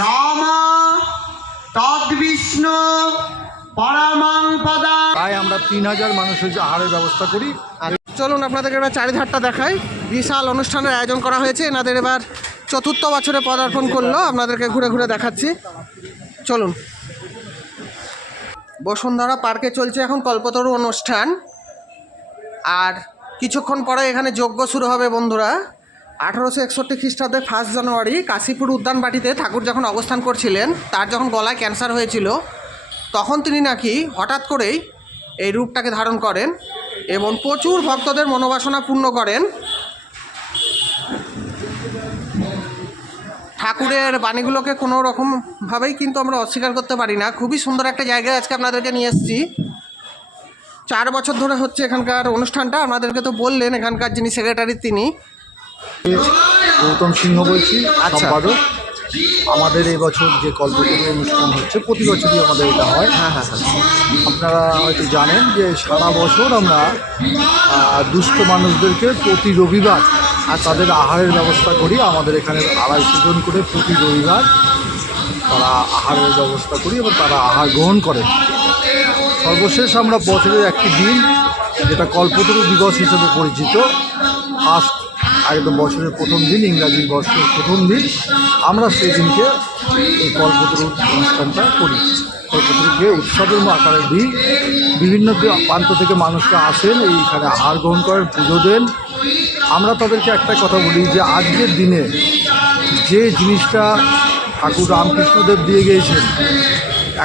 নম তদ্বিষ্ণু পরমং পদা প্রায় আমরা তিন হাজার মানুষের যে আহারের ব্যবস্থা করি। আর চলুন আপনাদেরকে এবার চারিধারটা দেখাই। বিশাল অনুষ্ঠানের আয়োজন করা হয়েছে। এনাদের এবার চতুর্থ বছরে পদার্পণ করল। আপনাদেরকে ঘুরে ঘুরে দেখাচ্ছি। চলুন। বসুন্ধরা পার্কে চলছে এখন কল্পতরু অনুষ্ঠান। আর কিছুক্ষণ পরে এখানে যজ্ঞ শুরু হবে বন্ধুরা। আঠারোশো একষট্টি খ্রিস্টাব্দে ফার্স্ট জানুয়ারি কাশীপুর উদ্যানবাটিতে ঠাকুর যখন অবস্থান করছিলেন, তার যখন গলায় ক্যান্সার হয়েছিল, তখন তিনি নাকি হঠাৎ করেই এই রূপটাকে ধারণ করেন এবং প্রচুর ভক্তদের মনোবাসনা পূর্ণ করেন। ঠাকুরের বাণীগুলোকে কোনো রকমভাবেই কিন্তু আমরা অস্বীকার করতে পারি না। খুবই সুন্দর একটা জায়গায় আজকে আপনাদেরকে নিয়ে এসেছি। চার বছর ধরে হচ্ছে এখানকার অনুষ্ঠানটা। আপনাদেরকে তো বললেন এখানকার যিনি সেক্রেটারি তিনি গৌতম সিংহ বলছি আচ্ছা। সম্পাদক। আমাদের এই বছর যে কল্পতরু অনুষ্ঠান হচ্ছে প্রতি বছরই আমাদের এটা হয়। হ্যাঁ হ্যাঁ হ্যাঁ। আপনারা হয়তো জানেন যে সারা বছর আমরা দুস্থ মানুষদেরকে প্রতি রবিবার আর তাদের আহারের ব্যবস্থা করি। আমাদের এখানে আড়াইশো জন করে প্রতি রবিবার তারা আহারের ব্যবস্থা করি এবং তারা আহার গ্রহণ করে। সর্বশেষ আমরা বছরের একটি দিন যেটা কল্পতরু দিবস হিসেবে পরিচিত ফার্স্ট একদম বছরের প্রথম দিন ইংরাজি বছরের প্রথম দিন, আমরা সেই দিনকে এই কল্পতরু অনুষ্ঠানটা করি। কল্পতরুকে উৎসবের আকারে দিই বিভিন্ন প্রান্ত থেকে মানুষরা আসেন, এইখানে হার গ্রহণ করেন, পুজো দেন। আমরা তাদেরকে একটা কথা বলি যে, আজকের দিনে যে জিনিসটা ঠাকুর রামকৃষ্ণদেব দিয়ে গিয়েছেন,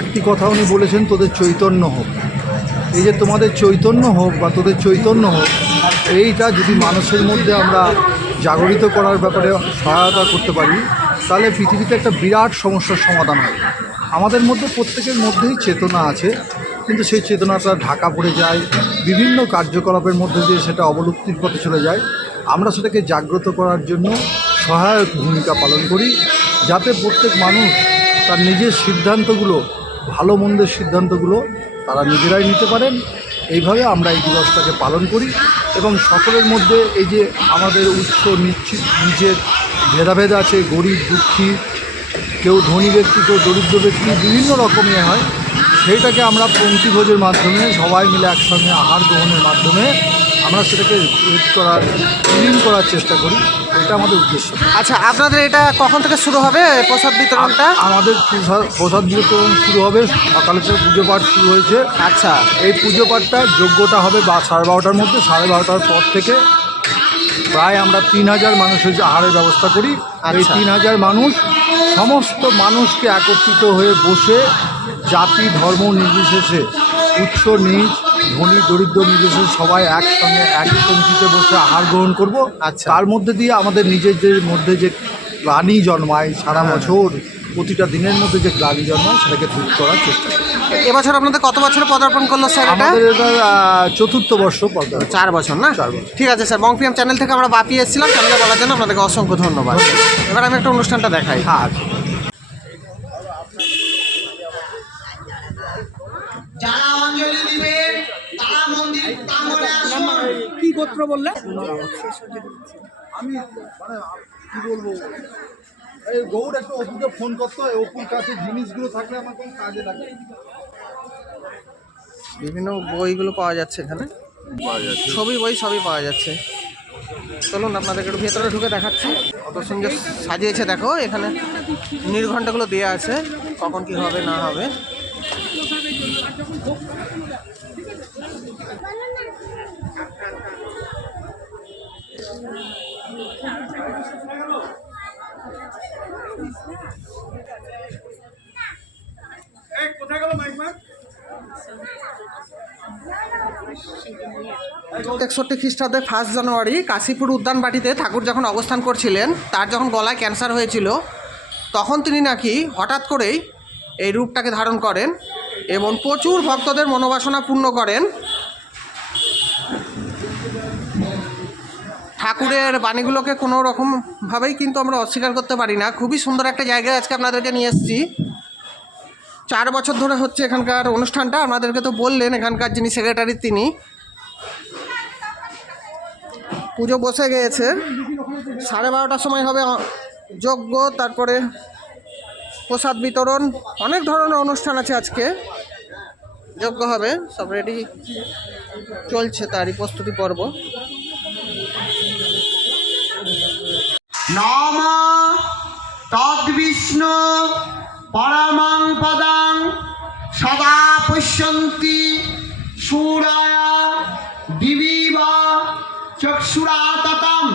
একটি কথা উনি বলেছেন, তোদের চৈতন্য হোক। এই যে তোমাদের চৈতন্য হোক বা তোদের চৈতন্য হোক এইটা যদি মানুষের মধ্যে আমরা জাগরিত করার ব্যাপারে সহায়তা করতে পারি, তাহলে পৃথিবীতে একটা বিরাট সমস্যার সমাধান হবে। আমাদের মধ্যে প্রত্যেকের মধ্যেই চেতনা আছে, কিন্তু সেই চেতনাটা ঢাকা পড়ে যায়, বিভিন্ন কার্যকলাপের মধ্যে দিয়ে সেটা অবলুপ্তির পথে চলে যায়। আমরা সেটাকে জাগ্রত করার জন্য সহায়ক ভূমিকা পালন করি, যাতে প্রত্যেক মানুষ তার নিজের সিদ্ধান্তগুলো, ভালো মন্দের সিদ্ধান্তগুলো তারা নিজেরাই নিতে পারেন এইভাবে আমরা এই দিবসটাকে পালন করি এবং সকলের মধ্যে এই যে আমাদের উচ্চ নিশ্চিত, নিজের ভেদাভেদ আছে, গরিব, দুঃখী, কেউ ধনী ব্যক্তি, কেউ দরিদ্র ব্যক্তি, বিভিন্ন রকমের হয়, সেইটাকে আমরা পঙ্ক্তি ভোজের মাধ্যমে সবাই মিলে একসঙ্গে আহার গ্রহণের মাধ্যমে আমরা সেটাকে করার ক্লিন করার চেষ্টা করি। এটা আমাদের উদ্দেশ্য। আচ্ছা আপনাদের এটা কখন থেকে শুরু হবে প্রসাদ বিতরণটা? আমাদের প্রসাদ- বিতরণ শুরু হবে সকালে থেকে পুজো পাঠ শুরু হয়েছে। আচ্ছা। এই পুজো পাঠটা যোগ্যটা হবে বা সাড়ে বারোটার মধ্যে সাড়ে বারোটার পর থেকে প্রায় আমরা তিন হাজার মানুষের যে আহারের ব্যবস্থা করি। এই আচ্ছা। তিন হাজার মানুষ সমস্ত মানুষকে একত্রিত হয়ে বসে জাতি ধর্ম নির্বিশেষে উচ্চ নিচ ধনী দরিদ্র নির্বিশেষে সবাই একসঙ্গে এক পঙ্ক্তিতে বসে আহার গ্রহণ করব। আচ্ছা। তার মধ্যে দিয়ে আমাদের নিজেদের মধ্যে যে গ্লানি জন্মায় সারা হ্যাঁ। বছর প্রতিটা দিনের মধ্যে যে গ্লানি জন্মায় সেটাকে দূর করার চেষ্টা করি। এবছর আপনাদের কত বছরে পদার্পণ করল স্যার এটা? আমাদের এটা আহ, চতুর্থ বর্ষ পর্দা চার বছর না? চার বছর। ঠিক আছে স্যার বংপিএম চ্যানেল থেকে আমরা বাপি এসেছিলাম চ্যানেলে বলার জন্য আপনাদেরকে অসংখ্য ধন্যবাদ। এবার আমি একটা অনুষ্ঠানটা দেখাই। হ্যাঁ। যারা অঞ্জলি গোত্র বললে? আমি মানে কি বলব? এই গৌর একটা অপুকে ফোন করতো অপুর কাছে জিনিসগুলো থাকলে আমার কোনো কাজে লাগে বিভিন্ন বইগুলো পাওয়া যাচ্ছে এখানে। ছবি বই সবই পাওয়া যাচ্ছে। চলুন আপনাদেরকে একটু ভেতরে ঢুকে দেখাচ্ছি। কত সুন্দর সাজিয়েছে দেখো এখানে নির্ঘণ্টাগুলো দেওয়া আছে কখন কি হবে না হবে। একষট্টি খ্রিস্টাব্দে ফার্স্ট জানুয়ারি কাশীপুর উদ্যানবাটিতে ঠাকুর যখন অবস্থান করছিলেন, তার যখন গলায় ক্যান্সার হয়েছিল, তখন তিনি নাকি হঠাৎ করেই এই রূপটাকে ধারণ করেন এবং প্রচুর ভক্তদের মনোবাসনা পূর্ণ করেন। ঠাকুরের বাণীগুলোকে কোনো রকমভাবেই কিন্তু আমরা অস্বীকার করতে পারি না। খুবই সুন্দর একটা জায়গায় আজকে আপনাদেরকে নিয়ে এসেছি। চার বছর ধরে হচ্ছে এখানকার অনুষ্ঠানটা। আপনাদেরকে তো বললেন এখানকার যিনি সেক্রেটারি তিনি। পুজো বসে গিয়েছে। সাড়ে বারোটার সময় হবে যজ্ঞ, তারপরে প্রসাদ বিতরণ। অনেক ধরনের অনুষ্ঠান আছে আজকে। যোগ্য হবে, সব রেডি চলছে তারই প্রস্তুতি পর্ব। নম তদ্বিষ্ণু পরমাং পদং সদা পশ্যন্তি সুরায়া দিবিবা চক্ষুরা ততম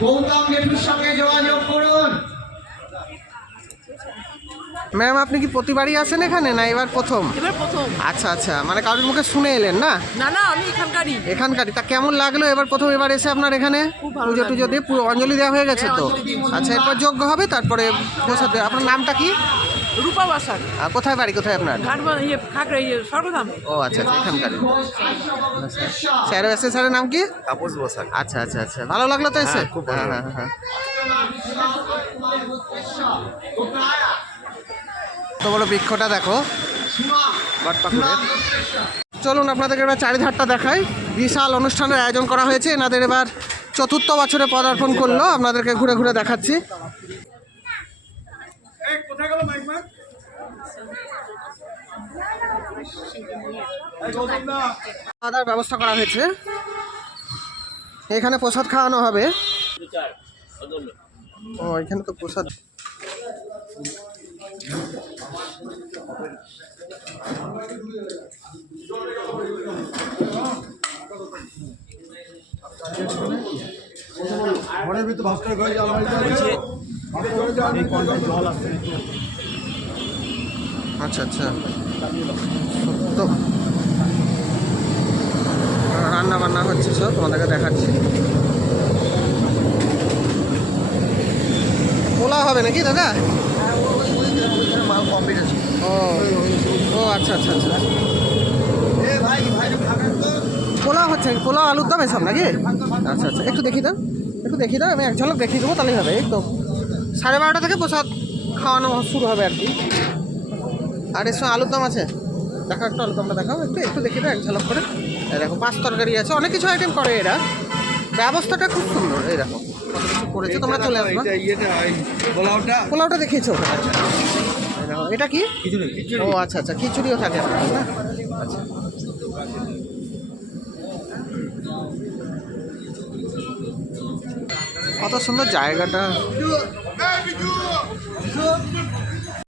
গৌতম গেটুর সঙ্গে যোগাযোগ করুন। ম্যাম আপনি কি প্রতিবারই আসেন এখানে না এবার প্রথম? এবার প্রথম। আচ্ছা আচ্ছা মানে কারোর মুখে শুনে এলেন না? না না আমি এখানকারই। এখানকারই। তা কেমন লাগল এবার প্রথম এবার এসে আপনার এখানে? পুজো টুজো দিয়ে পুরো অঞ্জলি দেওয়া হয়ে গেছে হ্যাঁ, তো আচ্ছা এরপর যোগ্য হবে তারপরে প্রসাদ। আপনার নামটা কি? রূপা বাসার কোথায় বাড়ি কোথায় আপনার? ইয়ে ইয়ে ও আচ্ছা আচ্ছা এখানকার স্যার এসে স্যারের নাম কি? তাপস বসাক। আচ্ছা আচ্ছা আচ্ছা ভালো লাগল তো এসে? হ্যাঁ, খুব হ্যাঁ, হ্যাঁ, হ্যাঁ। তো বলো বৃক্ষটা দেখো চলুন আপনাদেরকে এবার চারিধারটা দেখাই। বিশাল অনুষ্ঠানের আয়োজন করা হয়েছে। এনাদের এবার চতুর্থ বছরে পদার্পণ করল। আপনাদেরকে ঘুরে ঘুরে দেখাচ্ছি। খাওয়া দাওয়ার ব্যবস্থা করা হয়েছে। এখানে প্রসাদ খাওয়ানো হবে। ও, এখানে তো প্রসাদ। ঘরের ভিতরে ভাস্কর ঘরে আলমারিতে আছে এই কলটা জল আসছে আচ্ছা আচ্ছা। তো রান্না বান্না হচ্ছে সব তোমাদেরকে দেখাচ্ছি। পোলাও হবে নাকি দাদা? মাল কমপ্লিট আছে ও ও আচ্ছা আচ্ছা আচ্ছা। পোলাও হচ্ছে পোলাও আলুর দম এসব নাকি? আচ্ছা আচ্ছা একটু দেখি দাও একটু দেখি দাও আমি এক ঝলক দেখিয়ে দেবো তাহলেই হবে একদম সাড়ে বারোটা থেকে প্রসাদ খাওয়ানো শুরু হবে আর কি। আর এর সঙ্গে আলুর দম আছে। দেখো একটু আলুর দমটা দেখাও একটু একটু দেখি দাও এক ঝলক করে। দেখো পাঁচ তরকারি আছে অনেক কিছু আইটেম করে এরা। ব্যবস্থাটা খুব সুন্দর এই দেখো করেছে তোমরা চলে আসবে। পোলাওটা? পোলাওটা দেখিয়েছো? এটা কি? খিচুড়ি ও আচ্ছা আচ্ছা খিচুড়িও থাকে আপনার না? আচ্ছা কত সুন্দর জায়গাটা।